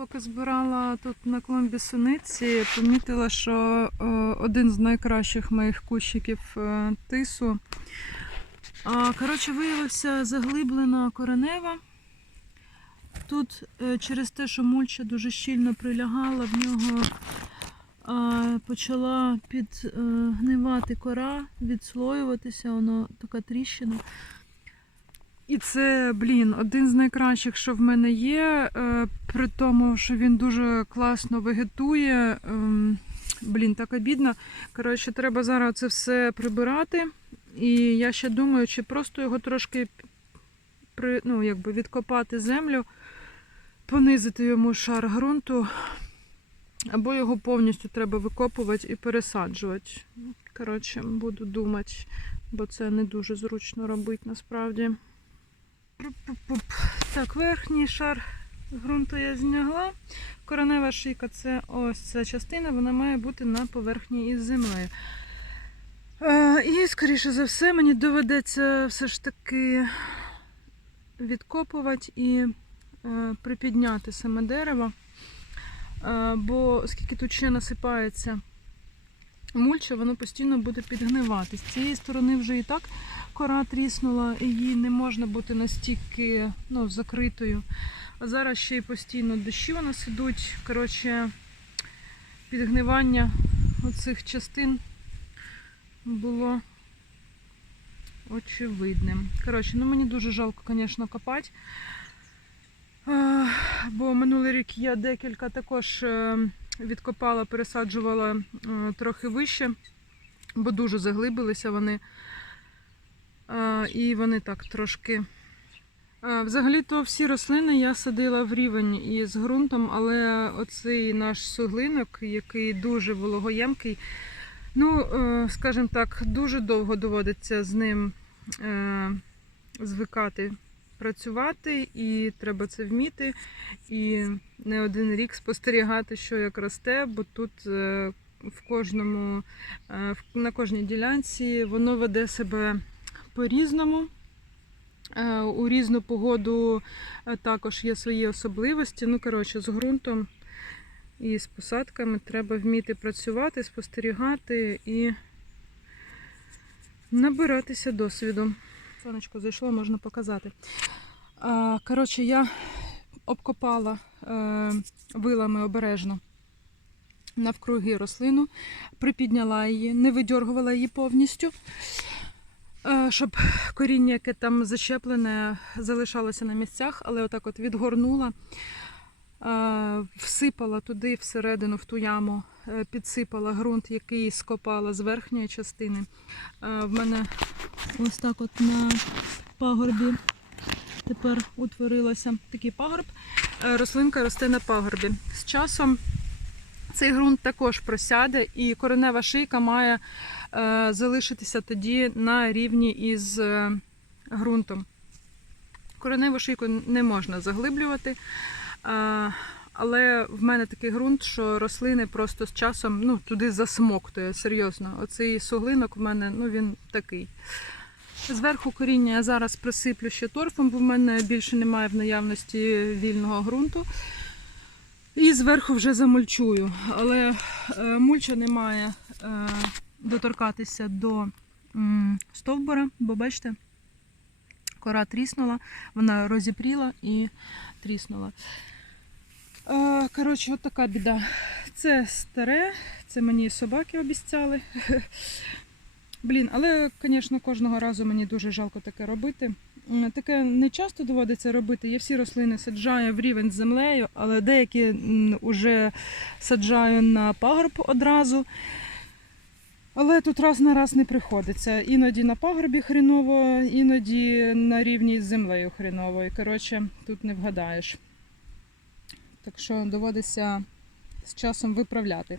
поки збирала тут на клумбі суниці, помітила, що е, один з найкращих моїх кущиків е, тису. Коротше, виявився заглиблена коренева. Тут е, через те, що мульча дуже щільно прилягала, в нього почала підгнивати кора, відслоюватися, воно така тріщина. І це, блін, один з найкращих, що в мене є, е, при тому, що він дуже класно вегетує. Ем, Блін, так обідно. Коротше, треба зараз це все прибирати. І я ще думаю, чи просто його трошки при, ну, якби відкопати землю, понизити йому шар ґрунту, або його повністю треба викопувати і пересаджувати. Коротше, буду думати, бо це не дуже зручно робити насправді. Так, верхній шар ґрунту я зняла. Коренева шийка це ось ця частина, вона має бути на поверхні із землею. Е, і, скоріше за все, мені доведеться все ж таки відкопувати і е, припідняти саме дерево. Е, бо оскільки тут ще насипається мульча, воно постійно буде підгнивати. З цієї сторони вже і так кора тріснула, і їй не можна бути настільки ну, закритою. А зараз ще й постійно дощі у нас ідуть. Коротше, підгнивання оцих частин було очевидним. Коротше, ну мені дуже жалко, звісно, копати. Е, Бо минулий рік я декілька також е, відкопала, пересаджувала е, трохи вище, бо дуже заглибилися вони. Е, І вони так трошки. Е, Взагалі-то всі рослини я садила в рівень із ґрунтом, але оцей наш суглинок, який дуже вологоємкий, ну, скажімо так, дуже довго доводиться з ним звикати працювати, і треба це вміти. І не один рік спостерігати, що як росте, бо тут е, в кожному, е, на кожній ділянці воно веде себе по-різному. Е, У різну погоду також є свої особливості. Ну, коротше, з ґрунтом і з посадками треба вміти працювати, спостерігати і набиратися досвіду. Сонечко зайшло, можна показати. Коротше, я обкопала е, вилами обережно навкруги рослину, припідняла її, не видьоргувала її повністю, е, щоб коріння, яке там защеплене, залишалося на місцях, але отак от відгорнула, всипала туди всередину, в ту яму, е, підсипала ґрунт, який скопала з верхньої частини. Е, В мене ось так от на пагорбі тепер утворилося такий пагорб. Е, Рослинка росте на пагорбі. З часом цей ґрунт також просяде, і коренева шийка має е, залишитися тоді на рівні із е, ґрунтом. Кореневу шийку не можна заглиблювати. Але в мене такий ґрунт, що рослини просто з часом ну, туди засмоктує, серйозно. Оцей суглинок в мене ну, він такий. Зверху коріння я зараз присиплю ще торфом, бо в мене більше немає в наявності вільного ґрунту. І зверху вже замульчую. Але е, мульча не має е, доторкатися до стовбура, бо бачите, кора тріснула, вона розіпріла і тріснула. Коротше, от така біда. Це старе, це мені собаки обіцяли. Блін, але, звісно, кожного разу мені дуже жалко таке робити. Таке не часто доводиться робити. Я всі рослини саджаю в рівень з землею, але деякі м, уже саджаю на пагорб одразу. Але тут раз на раз не приходиться. Іноді на пагорбі хріново, іноді на рівні з землею хріново. І коротше, тут не вгадаєш. Так що доводиться з часом виправляти.